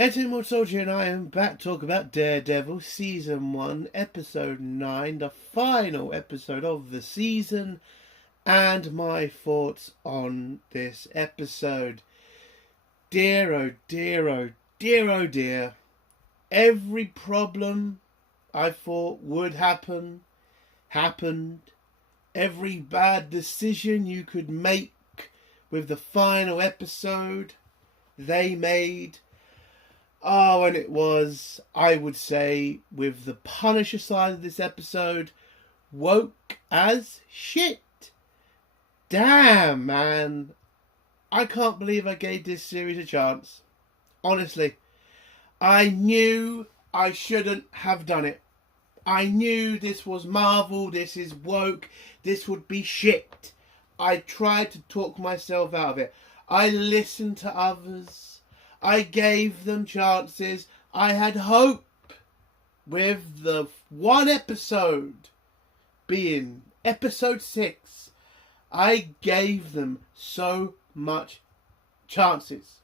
Eternal Soldier and I am back to talk about Daredevil Season 1, Episode 9, the final episode of the season, and my thoughts on this episode. Dear, oh dear, oh dear, oh dear. Every problem I thought would happen, happened. Every bad decision you could make with the final episode, they made. Oh, and it was, I would say, with the Punisher side of this episode, woke as shit. Damn, man. I can't believe I gave this series a chance. Honestly. I knew I shouldn't have done it. I knew this was Marvel, this is woke, this would be shit. I tried to talk myself out of it. I listened to others. I gave them chances. I had hope with the one episode being episode 6. I gave them so much chances.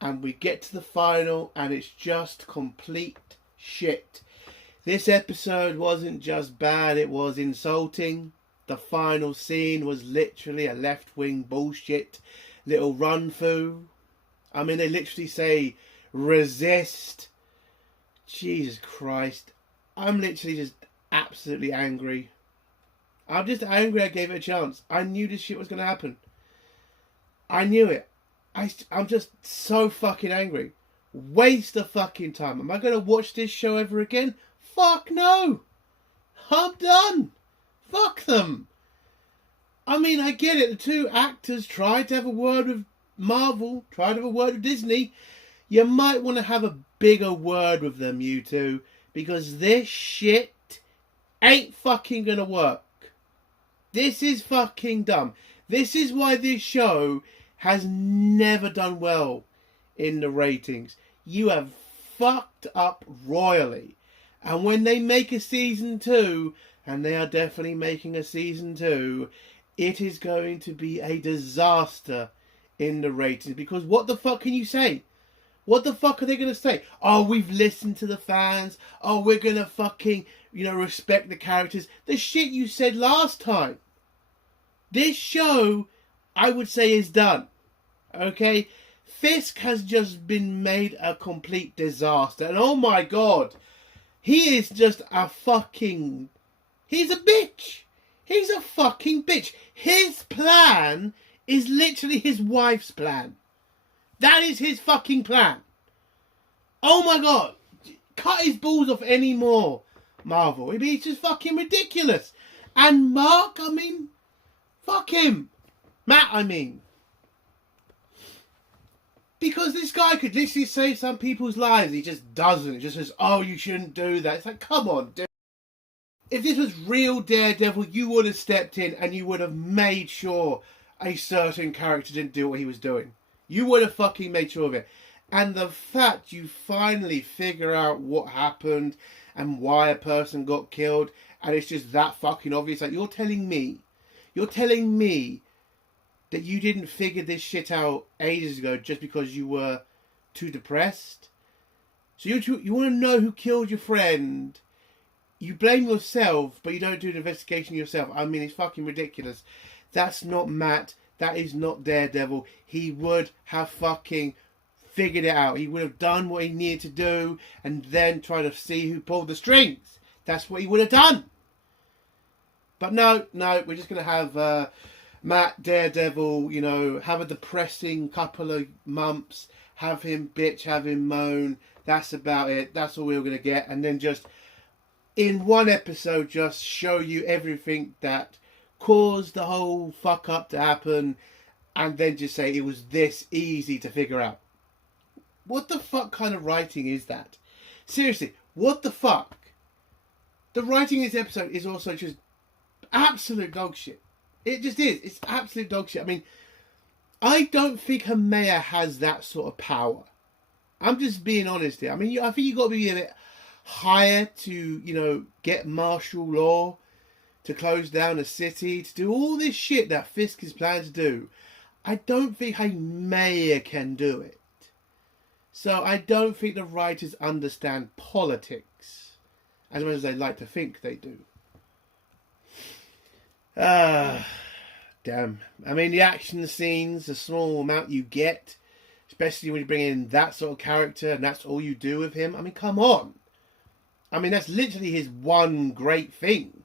And we get to the final and it's just complete shit. This episode wasn't just bad, it was insulting. The final scene was literally a left-wing bullshit little run-through. I mean, they literally say, resist. Jesus Christ. I'm literally just absolutely angry. I'm just angry I gave it a chance. I knew this shit was going to happen. I knew it. I'm just so fucking angry. Waste of fucking time. Am I going to watch this show ever again? Fuck no. I'm done. Fuck them. I mean, I get it. The two actors tried to have a word with Marvel, tried to have a word with Disney. You might want to have a bigger word with them, you two, because this shit ain't fucking gonna work. This is fucking dumb. This is why this show has never done well in the ratings. You have fucked up royally. And when they make a season 2, and they are definitely making a season 2, it is going to be a disaster in the ratings, because what the fuck can you say? What the fuck are they going to say? Oh, we've listened to the fans. Oh, we're going to fucking, respect the characters. The shit you said last time. This show, I would say, is done. Okay? Fisk has just been made a complete disaster. And oh my god, he is just a fucking... He's a bitch. He's a fucking bitch. His plan is literally his wife's plan. That is his fucking plan. Oh my god. Cut his balls off anymore, Marvel. It's just fucking ridiculous. And Mark, I mean, fuck him. Matt, I mean. Because this guy could literally save some people's lives. He just doesn't. He just says, oh, you shouldn't do that. It's like, come on, dude. If this was real Daredevil, you would have stepped in and you would have made sure a certain character didn't do what he was doing. You would have fucking made sure of it. And the fact you finally figure out what happened and why a person got killed, and it's just that fucking obvious. Like, you're telling me that you didn't figure this shit out ages ago just because you were too depressed? So you want to know who killed your friend? You blame yourself, but you don't do an investigation yourself. I mean, it's fucking ridiculous. That's not Matt. That is not Daredevil. He would have fucking figured it out. He would have done what he needed to do and then try to see who pulled the strings. That's what he would have done. But no, we're just going to have Matt, Daredevil, have a depressing couple of months, have him bitch, have him moan. That's about it. That's all we were going to get. And then just, in one episode, just show you everything that caused the whole fuck up to happen, and then just say it was this easy to figure out. What the fuck kind of writing is that? Seriously, what the fuck? The writing in this episode is also just absolute dog shit. It just is. It's absolute dog shit. I mean, I don't think Hamea has that sort of power. I'm just being honest here. I mean, I think you've got to be a bit higher to, get martial law, to close down a city, to do all this shit that Fisk is planning to do. I don't think Hamea can do it. So I don't think the writers understand politics as much as they like to think they do. Damn. I mean, the action scenes, the small amount you get, especially when you bring in that sort of character and that's all you do with him. I mean, come on. I mean, that's literally his one great thing.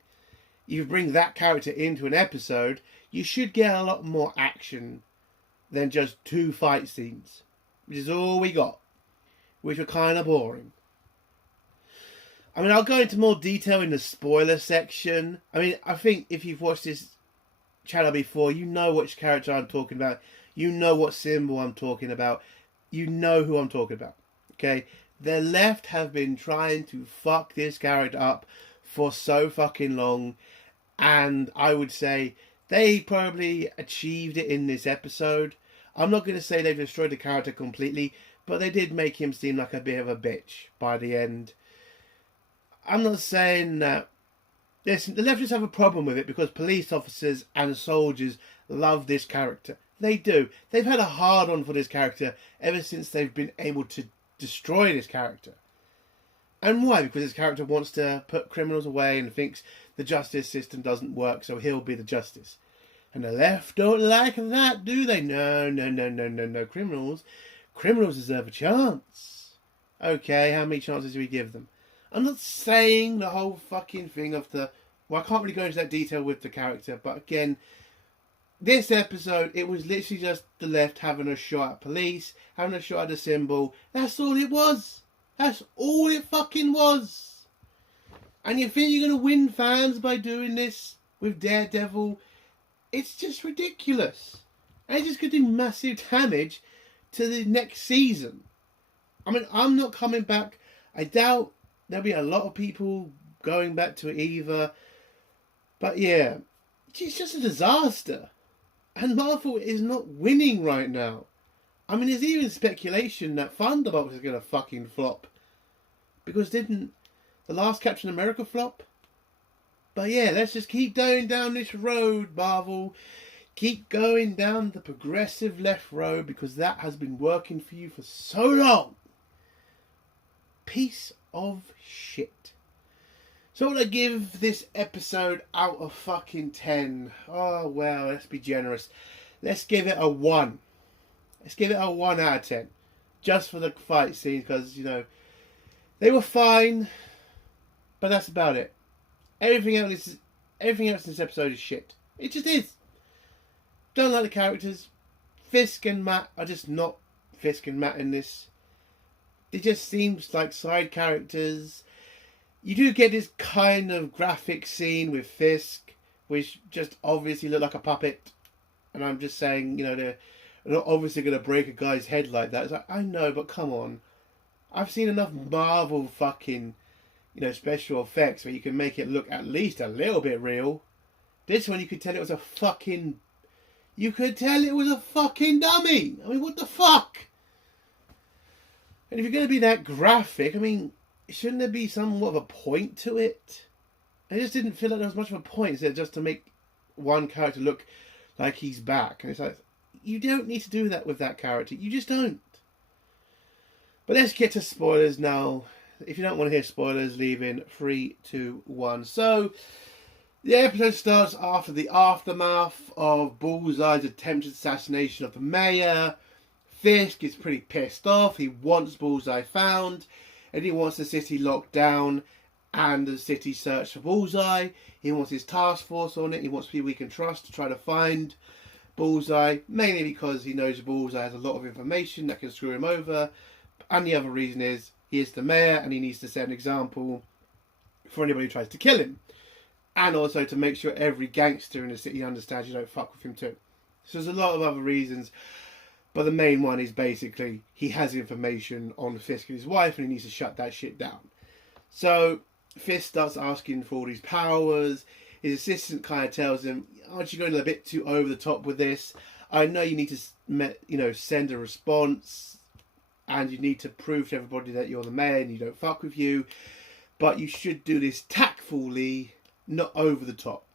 You bring that character into an episode, you should get a lot more action than just 2 fight scenes, which is all we got, which were kind of boring. I mean, I'll go into more detail in the spoiler section. I mean, I think if you've watched this channel before, you know which character I'm talking about. You know what symbol I'm talking about. You know who I'm talking about. Okay? The left have been trying to fuck this character up for so fucking long. And I would say they probably achieved it in this episode. I'm not going to say they've destroyed the character completely, but they did make him seem like a bit of a bitch by the end. I'm not saying that... Listen, the leftists have a problem with it because police officers and soldiers love this character. They do. They've had a hard-on for this character ever since they've been able to destroy this character. And why? Because this character wants to put criminals away and thinks the justice system doesn't work, so he'll be the justice. And the left don't like that, do they? No. Criminals deserve a chance. Okay, how many chances do we give them? I'm not saying the whole fucking thing of the... Well, I can't really go into that detail with the character, but again, this episode, it was literally just the left having a shot at police, having a shot at the symbol. That's all it was. That's all it fucking was. And you think you're going to win fans by doing this with Daredevil? It's just ridiculous. And it's just going to do massive damage to the next season. I mean, I'm not coming back. I doubt there'll be a lot of people going back to it either. But yeah, it's just a disaster. And Marvel is not winning right now. I mean, there's even speculation that Thunderbolt is going to fucking flop. Because didn't the last Captain America flop? But yeah, let's just keep going down this road, Marvel. Keep going down the progressive left road because that has been working for you for so long. Piece of shit. So what would I give this episode out of fucking 10? Oh, well, let's be generous. Let's give it a 1. Let's give it a 1 out of 10. Just for the fight scenes, because, you know, they were fine. But that's about it. Everything else in this episode is shit. It just is. Don't like the characters. Fisk and Matt are just not Fisk and Matt in this. It just seems like side characters. You do get this kind of graphic scene with Fisk, which just obviously look like a puppet. And I'm just saying, you know, they're not obviously going to break a guy's head like that. It's like, I know, but come on. I've seen enough Marvel fucking, you know, special effects where you can make it look at least a little bit real. This one, you could tell it was a fucking... You could tell it was a fucking dummy. I mean, what the fuck? And if you're going to be that graphic, I mean, shouldn't there be somewhat of a point to it? I just didn't feel like there was much of a point. Instead, just to make one character look like he's back. And it's like, you don't need to do that with that character. You just don't. But let's get to spoilers now. If you don't want to hear spoilers, leave in 3, 2, 1. So, the episode starts after the aftermath of Bullseye's attempted assassination of the mayor. Fisk is pretty pissed off. He wants Bullseye found. And he wants the city locked down and the city searched for Bullseye. He wants his task force on it. He wants people he can trust to try to find Bullseye. Mainly because he knows Bullseye has a lot of information that can screw him over. And the other reason is he is the mayor and he needs to set an example for anybody who tries to kill him. And also to make sure every gangster in the city understands you don't fuck with him too. So there's a lot of other reasons. But the main one is basically he has information on Fisk and his wife and he needs to shut that shit down. So Fisk starts asking for all these powers. His assistant kind of tells him, aren't you going a bit too over the top with this? I know you need to, you know, send a response and you need to prove to everybody that you're the mayor and you don't fuck with you. But you should do this tactfully, not over the top.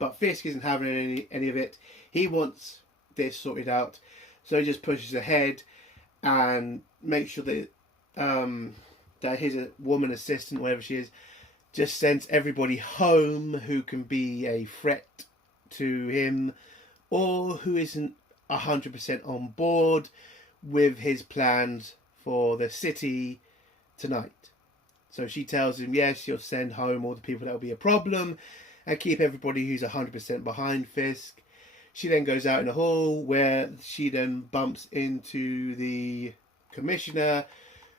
But Fisk isn't having any of it. He wants this sorted out. So he just pushes ahead and make sure that his woman assistant, whatever she is, just sends everybody home who can be a threat to him or who isn't 100% on board with his plans for the city tonight. So she tells him, yes, she'll send home all the people that will be a problem and keep everybody who's 100% behind Fisk. She then goes out in the hall where she then bumps into the commissioner,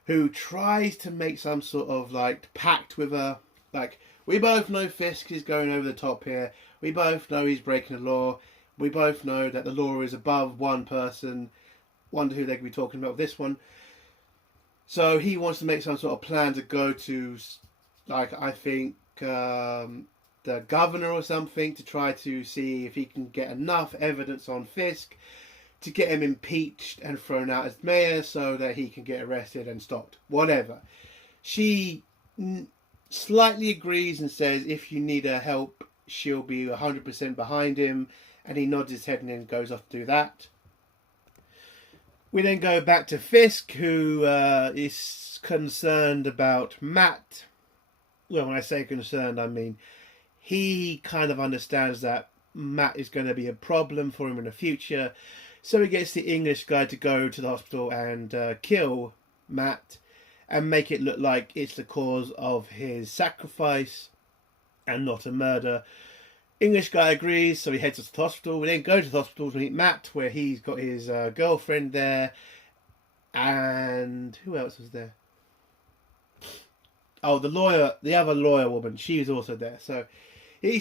who tries to make some sort of like pact with her. Like, we both know Fisk is going over the top here. We both know he's breaking the law. We both know that the law is above one person. Wonder who they could be talking about with this one. So he wants to make some sort of plan to go to, like, I think, the governor or something, to try to see if he can get enough evidence on Fisk to get him impeached and thrown out as mayor so that he can get arrested and stopped. Whatever. She slightly agrees and says if you need her help, she'll be 100% behind him, and he nods his head and then goes off to do that. We then go back to Fisk, who is concerned about Matt. Well, when I say concerned, I mean he kind of understands that Matt is going to be a problem for him in the future. So he gets the English guy to go to the hospital and kill Matt and make it look like it's the cause of his sacrifice and not a murder. English guy agrees, so he heads to the hospital. We then go to the hospital to meet Matt, where he's got his girlfriend there. And who else was there? Oh, the other lawyer woman, she was also there. So he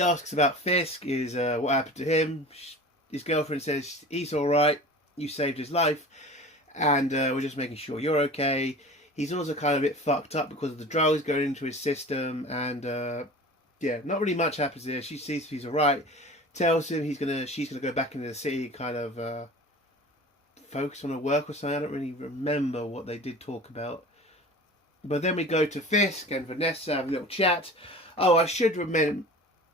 asks about Fisk, what happened to him. His girlfriend says, he's alright, you saved his life, and we're just making sure you're okay. He's also kind of a bit fucked up because of the drugs going into his system, and not really much happens there. She sees he's alright, tells him she's gonna go back into the city, kind of focus on her work or something. I don't really remember what they did talk about. But then we go to Fisk and Vanessa, have a little chat. Oh, I should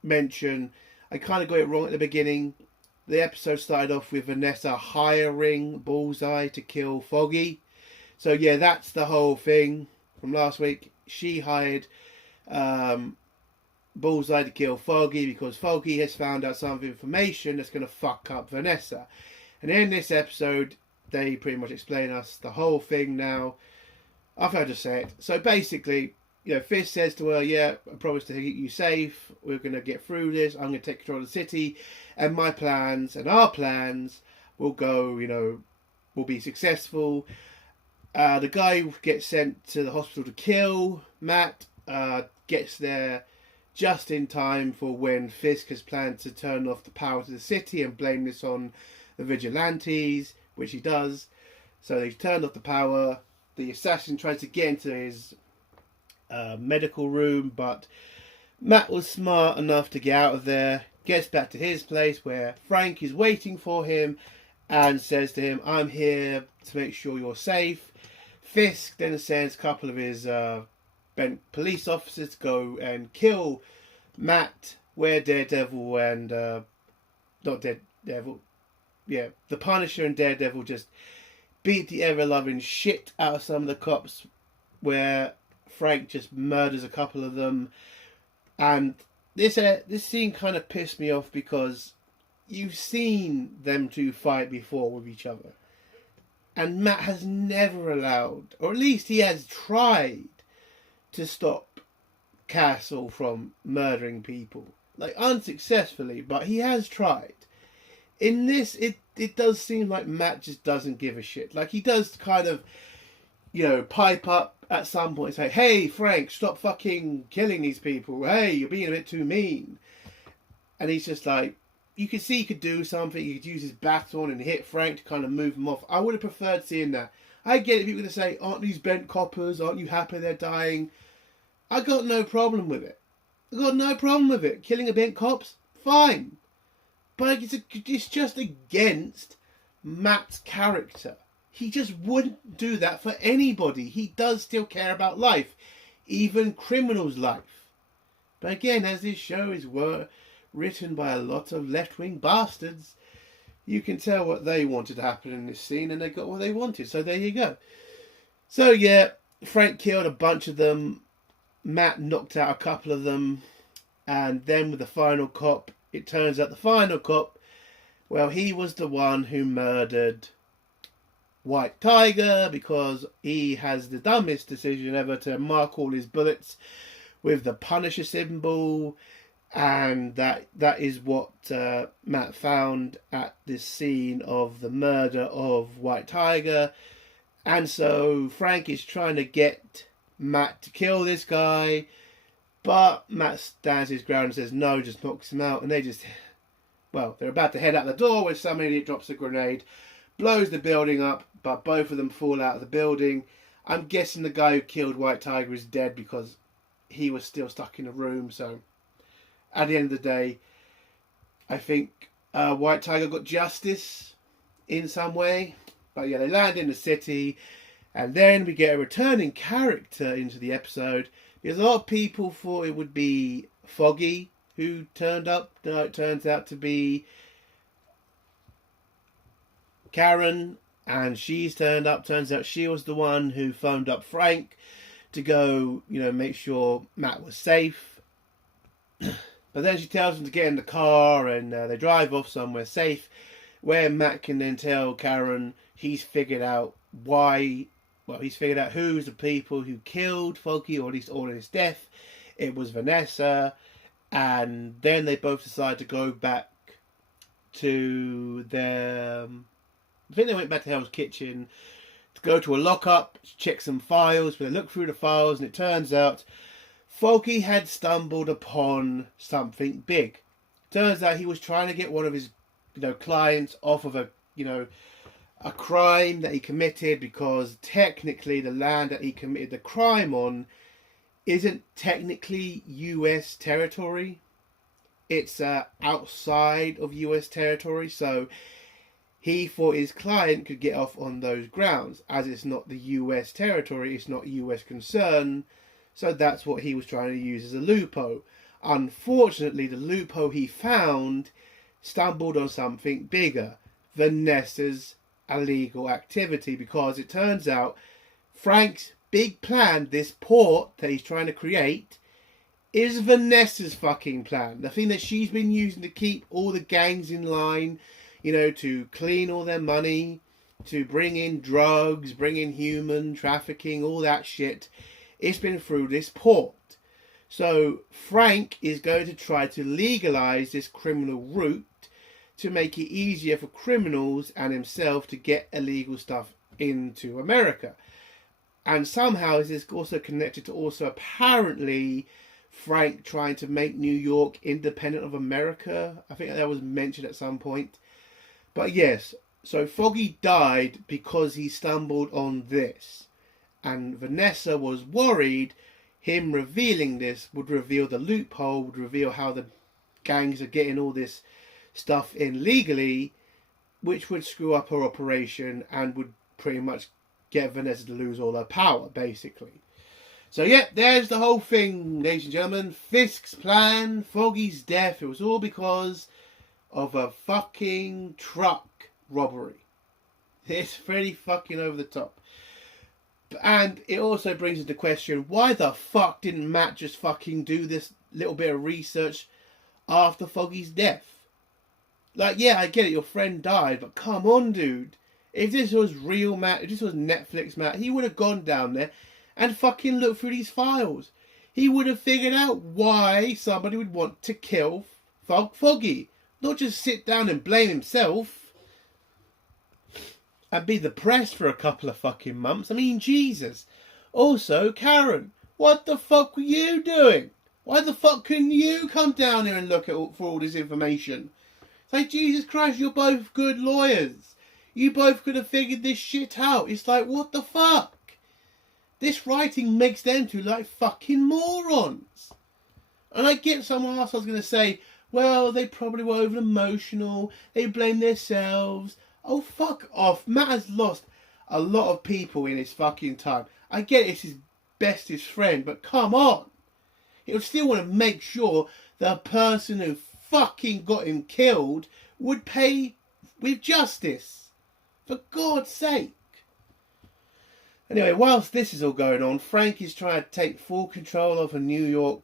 mention, I kind of got it wrong at the beginning. The episode started off with Vanessa hiring Bullseye to kill Foggy. So yeah, that's the whole thing from last week. She hired Bullseye to kill Foggy because Foggy has found out some information that's going to fuck up Vanessa. And in this episode, they pretty much explain us the whole thing now. I've had to say it. So basically, Fisk says to her, yeah, I promise to keep you safe. We're going to get through this. I'm going to take control of the city. And my plans and our plans will go, will be successful. The guy who gets sent to the hospital to kill Matt gets there just in time for when Fisk has planned to turn off the power to the city and blame this on the vigilantes, which he does. So they've turned off the power. The assassin tries to get into his medical room, but Matt was smart enough to get out of there, gets back to his place where Frank is waiting for him and says to him, I'm here to make sure you're safe. Fisk then sends a couple of his bent police officers to go and kill Matt, where Daredevil and not Daredevil, the Punisher and Daredevil just beat the ever-loving shit out of some of the cops, where Frank just murders a couple of them. And this scene kind of pissed me off because you've seen them two fight before with each other. And Matt has never allowed, or at least he has tried, to stop Castle from murdering people. Like, unsuccessfully, but he has tried. In this, it does seem like Matt just doesn't give a shit. Like, he does kind of, pipe up at some point and say, hey, Frank, stop fucking killing these people. Hey, you're being a bit too mean. And he's just like, you could see he could do something. He could use his baton and hit Frank to kind of move him off. I would have preferred seeing that. I get it. People are going to say, aren't these bent coppers? Aren't you happy they're dying? I got no problem with it. I got no problem with it. Killing a bent cops? Fine. But it's just against Matt's character. He just wouldn't do that for anybody. He does still care about life. Even criminals' life. But again, as this show is written by a lot of left-wing bastards, you can tell what they wanted to happen in this scene, and they got what they wanted. So there you go. So yeah, Frank killed a bunch of them. Matt knocked out a couple of them. And then with the final cop, it turns out the final cop, well, he was the one who murdered White Tiger because he has the dumbest decision ever to mark all his bullets with the Punisher symbol. And that is what Matt found at this scene of the murder of White Tiger. And so Frank is trying to get Matt to kill this guy. But Matt stands his ground and says no, just knocks him out. And they just, well, they're about to head out the door when some idiot drops a grenade, blows the building up, but both of them fall out of the building. I'm guessing the guy who killed White Tiger is dead because he was still stuck in a room. So at the end of the day, I think White Tiger got justice in some way. But yeah, they land in the city, and then we get a returning character into the episode. Because a lot of people thought it would be Foggy who turned up. No, it turns out to be Karen, and she's turned up. Turns out she was the one who phoned up Frank to go, make sure Matt was safe. But then she tells him to get in the car, and they drive off somewhere safe, where Matt can then tell Karen he's figured out why. Well, he's figured out who's the people who killed Foggy, or at least all in his death. It was Vanessa. And then they both decide to go back to their... I think they went back to Hell's Kitchen to go to a lockup, check some files. But they look through the files, and it turns out Foggy had stumbled upon something big. Turns out he was trying to get one of his clients off of a crime that he committed, because technically the land that he committed the crime on isn't technically US territory. It's outside of US territory, so he thought his client could get off on those grounds. As it's not the US territory, it's not US concern, so that's what he was trying to use as a loophole. Unfortunately, the loophole he found stumbled on something bigger, Vanessa's illegal activity, because it turns out Frank's big plan, this port that he's trying to create, is Vanessa's fucking plan. The thing that she's been using to keep all the gangs in line, to clean all their money, to bring in drugs, bring in human trafficking, all that shit. It's been through this port. So Frank is going to try to legalize this criminal route to make it easier for criminals and himself to get illegal stuff into America. And somehow this is also connected to also apparently Frank trying to make New York independent of America. I think that was mentioned at some point. But yes, so Foggy died because he stumbled on this. And Vanessa was worried him revealing this would reveal the loophole, would reveal how the gangs are getting all this stuff in legally, which would screw up her operation and would pretty much get Vanessa to lose all her power, basically. So yeah, there's the whole thing, ladies and gentlemen. Fisk's plan, Foggy's death, it was all because of a fucking truck robbery. It's pretty fucking over the top. And it also brings into question, why the fuck didn't Matt just fucking do this little bit of research after Foggy's death? Like, yeah, I get it, your friend died, but come on, dude. If this was real Matt, if this was Netflix Matt, he would have gone down there and fucking looked through these files. He would have figured out why somebody would want to kill Foggy. Not just sit down and blame himself and be depressed for a couple of fucking months. I mean, Jesus. Also, Karen, what the fuck were you doing? Why the fuck couldn't you come down here and look at for all this information? It's like, Jesus Christ, you're both good lawyers. You both could have figured this shit out. It's like, what the fuck? This writing makes them two like fucking morons. And I get someone else I was going to say, well, they probably were over emotional. They blame themselves. Oh, fuck off. Matt has lost a lot of people in his fucking time. I get it's his bestest friend, but come on. He would still want to make sure the person who fucking got him killed would pay with justice. For God's sake. Anyway, whilst this is all going on, Frank is trying to take full control of the New York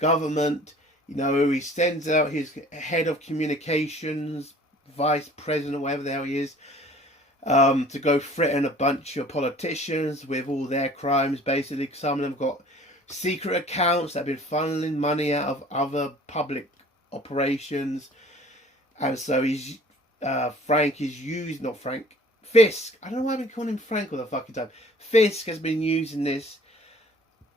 government. You know, he sends out his head of communications, vice president, or whatever the hell he is, to go threaten a bunch of politicians with all their crimes, basically. Some of them got secret accounts that have been funneling money out of other public operations. And so Frank is using, not Frank, Fisk. I don't know why I've been calling him Frank all the fucking time. Fisk has been using this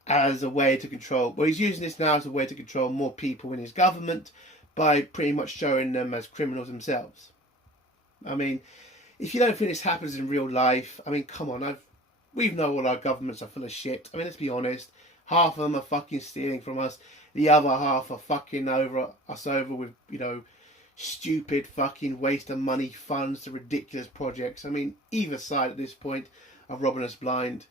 as a way to control, well, he's using this now as a way to control more people in his government by pretty much showing them as criminals themselves. I mean, if you don't think this happens in real life, I mean, come on, we know all our governments are full of shit. I mean, let's be honest. Half of them are fucking stealing from us. The other half are fucking over with, you know, stupid fucking waste of money funds to ridiculous projects. I mean, either side at this point are robbing us blind.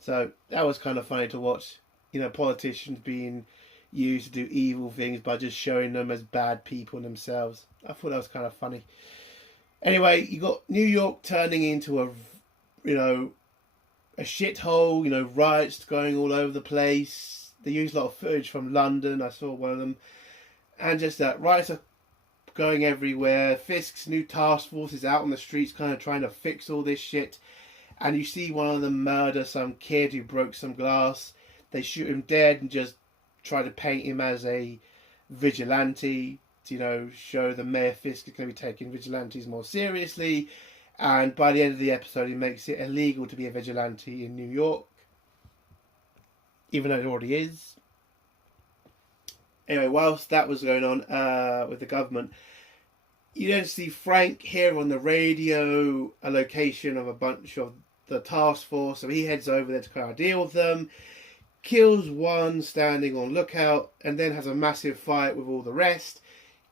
So that was kind of funny to watch. You know, politicians being used to do evil things by just showing them as bad people themselves. I thought that was kind of funny. Anyway, you got New York turning into a shithole, you know, riots going all over the place. They used a lot of footage from London. I saw one of them. And just that, riots are going everywhere. Fisk's new task force is out on the streets kind of trying to fix all this shit. And you see one of them murder some kid who broke some glass. They shoot him dead and just try to paint him as a vigilante to, you know, show the Mayor Fisk is going to be taking vigilantes more seriously. And by the end of the episode, he makes it illegal to be a vigilante in New York, even though it already is. Anyway, whilst that was going on with the government, you then see Frank hear on the radio a location of a bunch of the task force, so he heads over there to kind of deal with them, kills one standing on lookout, and then has a massive fight with all the rest.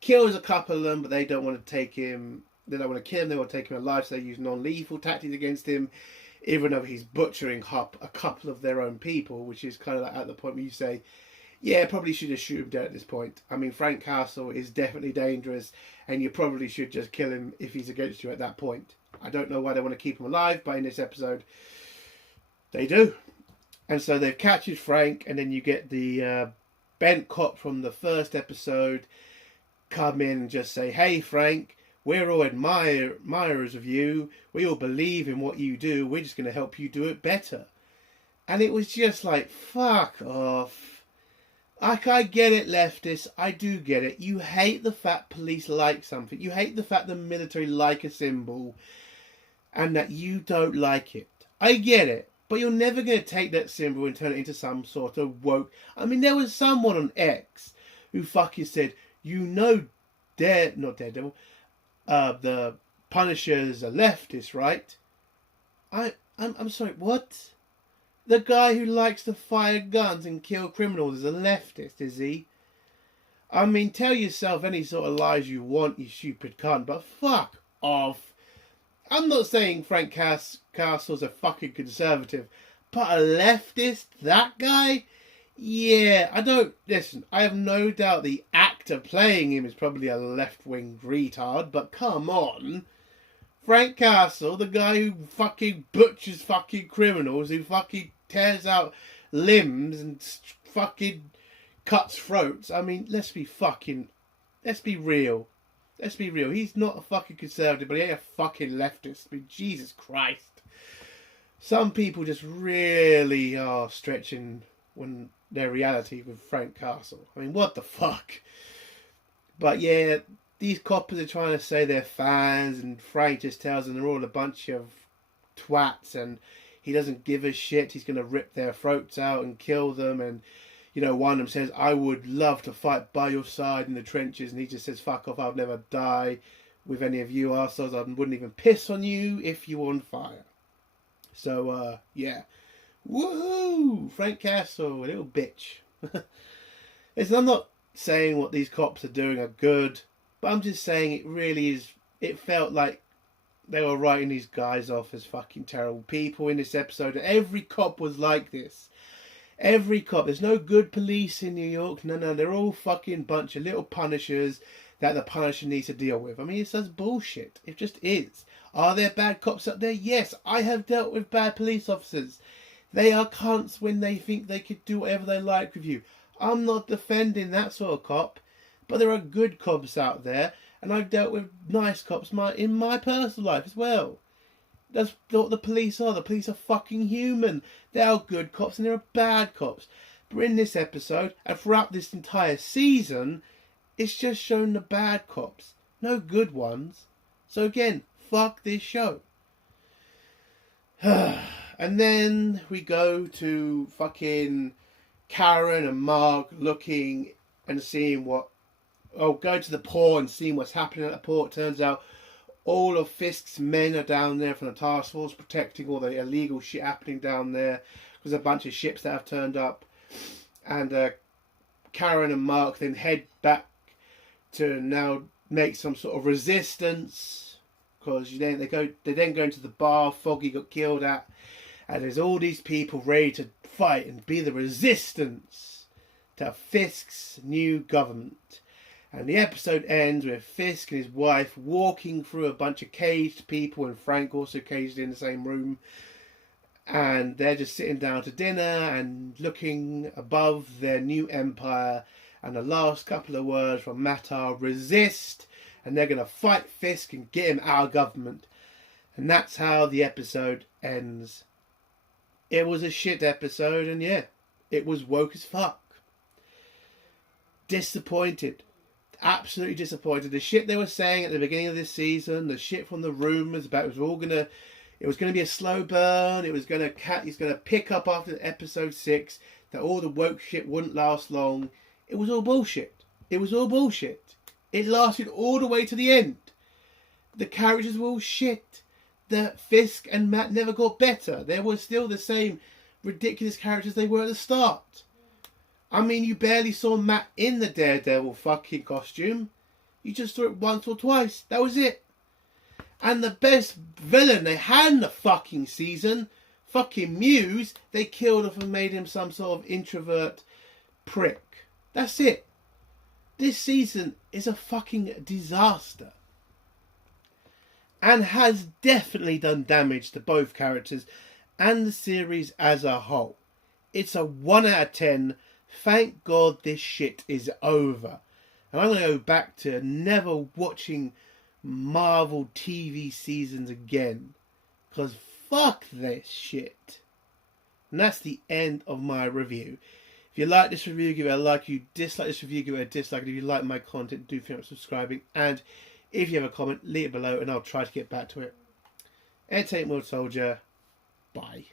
Kills a couple of them, but they don't want to take him. They don't want to kill him. They want to take him alive, so they use non-lethal tactics against him, even though he's butchering up a couple of their own people, which is kind of like at the point where you say, yeah, probably should just shoot him dead at this point. I mean, Frank Castle is definitely dangerous, and you probably should just kill him if he's against you at that point. I don't know why they want to keep him alive, but in this episode, they do. And so they've captured Frank, and then you get the bent cop from the first episode come in and just say, hey, Frank, we're all admirers of you. We all believe in what you do. We're just going to help you do it better. And it was just like, fuck off. Like, I get it, leftists. I do get it. You hate the fact police like something. You hate the fact the military like a symbol and that you don't like it. I get it. But you're never going to take that symbol and turn it into some sort of woke. I mean, there was someone on X who fucking said, you know, not Daredevil, the Punisher's a leftist, right? I'm sorry, what? The guy who likes to fire guns and kill criminals is a leftist, is he? I mean, tell yourself any sort of lies you want, you stupid cunt, but fuck off. I'm not saying Frank Castle's a fucking conservative, but a leftist? That guy? Yeah, listen, I have no doubt the actor playing him is probably a left-wing retard, but come on. Frank Castle, the guy who fucking butchers fucking criminals, who fucking tears out limbs and fucking cuts throats. I mean, let's be real. Let's be real. He's not a fucking conservative, but he ain't a fucking leftist. I mean, Jesus Christ. Some people just really are stretching when their reality with Frank Castle. I mean, what the fuck? But yeah, these coppers are trying to say they're fans, and Frank just tells them they're all a bunch of twats, and he doesn't give a shit. He's going to rip their throats out and kill them. And, you know, one of them says, I would love to fight by your side in the trenches. And he just says, fuck off, I'll never die with any of you arseholes. I wouldn't even piss on you if you were on fire. So, yeah. Woohoo! Frank Castle, a little bitch. Listen, I'm not saying what these cops are doing are good, but I'm just saying it really is. It felt like they were writing these guys off as fucking terrible people in this episode. Every cop was like this. Every cop. There's no good police in New York. No, they're all fucking bunch of little punishers. that the Punisher needs to deal with. I mean, it's just bullshit. It just is. Are there bad cops out there? Yes, I have dealt with bad police officers. They are cunts when they think they could do whatever they like with you. I'm not defending that sort of cop, but there are good cops out there, and I've dealt with nice cops in my personal life as well. That's what the police are. The police are fucking human. There are good cops and there are bad cops. But in this episode, and throughout this entire season, it's just shown the bad cops. No good ones. So again, fuck this show. And then we go to fucking Karen and Mark looking and seeing what... Oh, going to the port and seeing what's happening at the port. Turns out all of Fisk's men are down there from the task force protecting all the illegal shit happening down there. There's a bunch of ships that have turned up. And Karen and Mark then head back to now make some sort of resistance. Because they then go into the bar Foggy got killed at. And there's all these people ready to fight and be the resistance to Fisk's new government. And the episode ends with Fisk and his wife walking through a bunch of caged people, and Frank also caged in the same room. And they're just sitting down to dinner and looking above their new empire. And the last couple of words from Matt are resist. And they're going to fight Fisk and get him out of government. And that's how the episode ends. It was a shit episode, and yeah, it was woke as fuck. Disappointed. Absolutely disappointed. The shit they were saying at the beginning of this season, the shit from the rumours about it was going to be a slow burn, it's going to pick up after episode 6, that all the woke shit wouldn't last long. It was all bullshit. It was all bullshit. It lasted all the way to the end. The characters were all shit. The Fisk and Matt never got better. They were still the same ridiculous characters they were at the start. I mean, you barely saw Matt in the Daredevil fucking costume. You just saw it once or twice. That was it. And the best villain they had in the fucking season, fucking Muse, they killed off and made him some sort of introvert prick. That's it. This season is a fucking disaster. And has definitely done damage to both characters and the series as a whole. It's a 1 out of 10. Thank God this shit is over. And I'm going to go back to never watching Marvel TV seasons again. Because fuck this shit. And that's the end of my review. If you like this review, give it a like. If you dislike this review, give it a dislike. And if you like my content, do think about subscribing. And if you have a comment, leave it below and I'll try to get back to it. Entertainment World Soldier. Bye.